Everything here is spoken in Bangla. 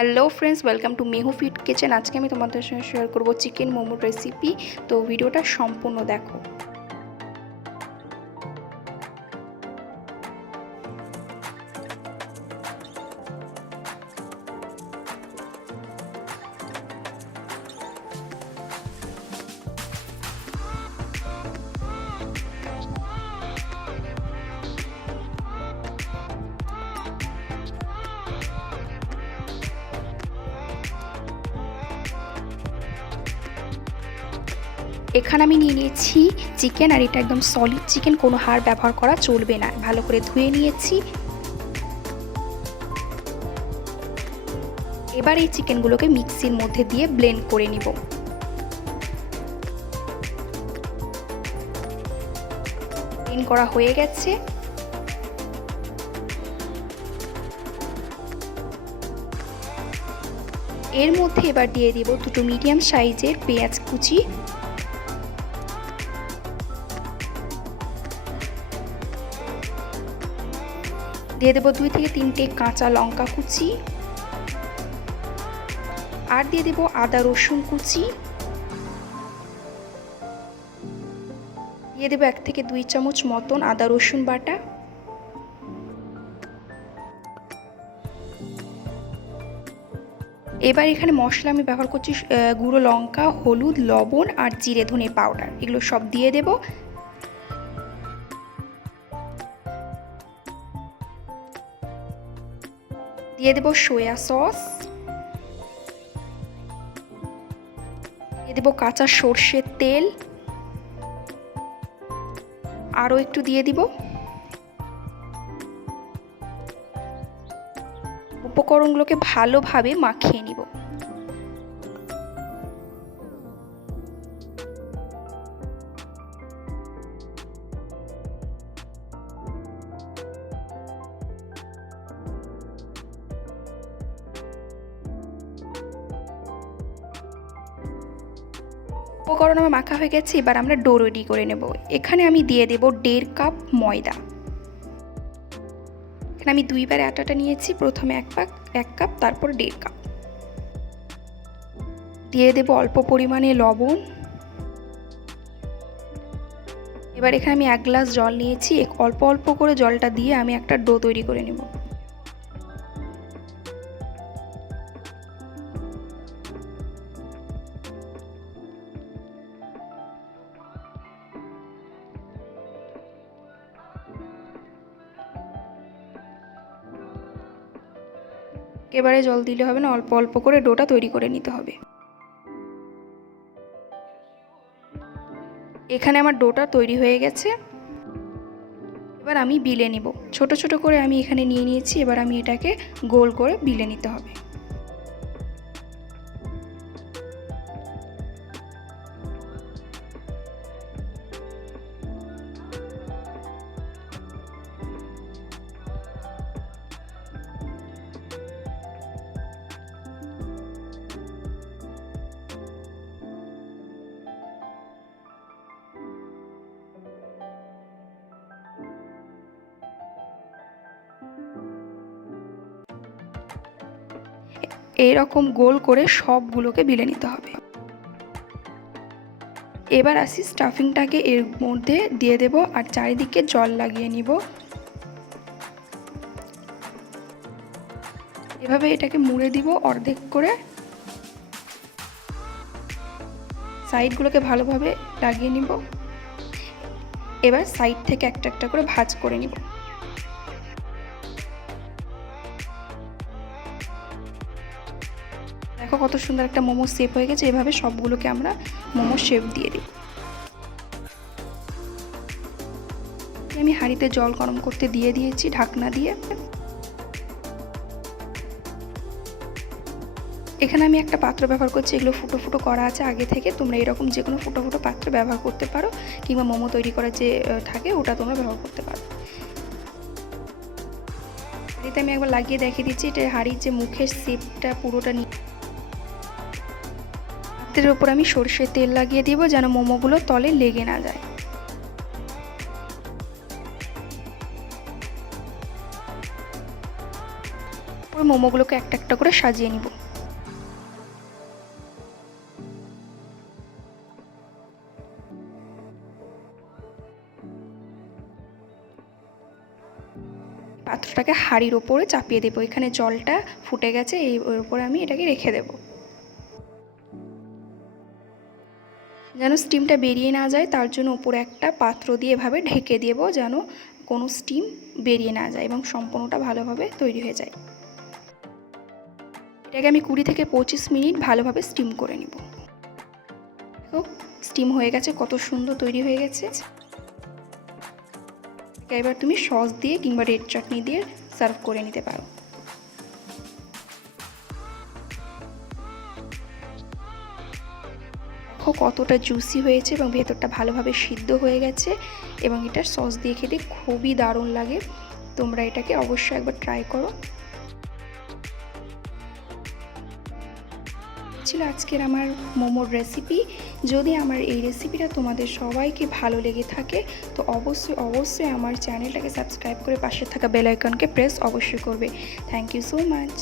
Hello friends, welcome to মেহু fit kitchen. আজকে আমি তোমাদের সঙ্গে শেয়ার করব চিকেন মোমোর রেসিপি। তো ভিডিওটা সম্পূর্ণ দেখো। এখানে আমি নিয়ে নিয়েছি চিকেন, আর এটা একদম সলিড চিকেন, কোনো হাড় ব্যবহার করা চলবে না। ভালো করে ধুয়ে নিয়েছি। এবার এই চিকেনগুলোকে মিক্সির মধ্যে দিয়ে ব্লেন্ড করে নিব। ব্লেন্ড করা হয়ে গেছে। এর মধ্যে এবার দিয়ে দিব দুটো মিডিয়াম সাইজের পেঁয়াজ কুচি, দিয়ে দেবো 2 থেকে 3টে কাঁচা লঙ্কা কুচি, আর দিয়ে দেবো আদা রসুন কুচি, দিয়ে দেবো 1 থেকে 2 চামচ মতন আদা রসুন বাটা। এবার এখানে মশলা আমি ব্যবহার করছি গুঁড়ো লঙ্কা, হলুদ, লবণ আর জিরে ধনে পাউডার, এগুলো সব দিয়ে দেব। দিয়ে দেব সয়া সস, দিয়ে দেব কাঁচা সর্ষের তেল, আরও একটু দিয়ে দিব। উপকরণগুলোকে ভালোভাবে মাখিয়ে নিব। উপকরণ আমার মাখা হয়ে গেছে। এবার আমরা ডো রেডি করে নেব। এখানে আমি দিয়ে দেব 1.5 কাপ ময়দা। এখানে আমি দুইবার আটাটা নিয়েছি, প্রথমে 1 কাপ, তারপর 1.5 কাপ। দিয়ে দেব অল্প পরিমাণে লবণ। এবার এখানে আমি 1 গ্লাস জল নিয়েছি। অল্প অল্প করে জলটা দিয়ে আমি একটা ডো তৈরি করে নেব। এবারে জল দিলে হবে না, অল্প অল্প করে ডোটা তৈরি করে নিতে হবে। এখানে আমার ডোটা তৈরি হয়ে গেছে। এবার আমি বিলে নেব। ছোট ছোট করে আমি এখানে নিয়ে নিয়েছি। এবার আমি এটাকে গোল করে বিলে নিতে হবে। এইরকম গোল করে সবগুলোকে বিলে নিতে হবে। এবার আসি স্টাফিংটাকে এর মধ্যে দিয়ে দেব, আর চারিদিকে জল লাগিয়ে নিব। এভাবে এটাকে মুড়ে দিব অর্ধেক করে। সাইডগুলোকে ভালোভাবে লাগিয়ে নিব। এবার সাইড থেকে একটা একটা করে ভাঁজ করে নিব। দেখো কত সুন্দর একটা মোমো শেপ হয়ে গেছে। এভাবে সবগুলোকে আমরা মোমো শেপ দিয়ে দিই। আমি হাঁড়িতে জল গরম করতে দিয়ে দিয়েছি ঢাকনা দিয়ে। এখানে আমি একটা পাত্র ব্যবহার করছি, এগুলো ফুটো ফুটো করা আছে আগে থেকে। তোমরা এরকম যে কোনো ফুটো ফুটো পাত্র ব্যবহার করতে পারো, কিংবা মোমো তৈরি করা যে থাকে ওটা তোমরা ব্যবহার করতে পারো। হাঁড়িতে আমি একবার লাগিয়ে দেখিয়ে দিচ্ছি। এটা হাঁড়ির যে মুখের শেপটা পুরোটা নিয়ে হাতের ওপর আমি সরষের তেল লাগিয়ে দিব, যেন মোমোগুলো তলে লেগে না যায়। মোমোগুলোকে একটা একটা করে সাজিয়ে নিব। পাত্রটাকে হাঁড়ির ওপরে চাপিয়ে দেবো। এখানে জলটা ফুটে গেছে, ওর উপরে আমি এটাকে রেখে দেব। যেন স্টিমটা বেরিয়ে না যায় তার জন্য উপরে একটা পাত্র দিয়ে এভাবে ঢেকে দেবো, যেন কোনো স্টিম বেরিয়ে না যায় এবং সম্পূর্ণটা ভালোভাবে তৈরি হয়ে যায়। এটাকে আমি 20 থেকে 25 মিনিট ভালোভাবে স্টিম করে নেব। দেখো স্টিম হয়ে গেছে, কত সুন্দর তৈরি হয়ে গেছে। এবার তুমি সস দিয়ে কিংবা রেড চাটনি দিয়ে সার্ভ করে নিতে পারো। দেখো কতটা জুসি হয়েছে এবং ভেতরটা ভালোভাবে সিদ্ধ হয়ে গেছে এবং এটার সস দিয়ে খেতে খুবই দারুণ লাগে। তোমরা এটাকে অবশ্যই একবার ট্রাই করো। ছিল আজকের আমার মোমোর রেসিপি। যদি আমার এই রেসিপিটা তোমাদের সবাইকে ভালো লেগে থাকে তো অবশ্যই আমার চ্যানেলটাকে সাবস্ক্রাইব করে পাশে থাকা বেল আইকনকে প্রেস অবশ্যই করবে। Thank you so much.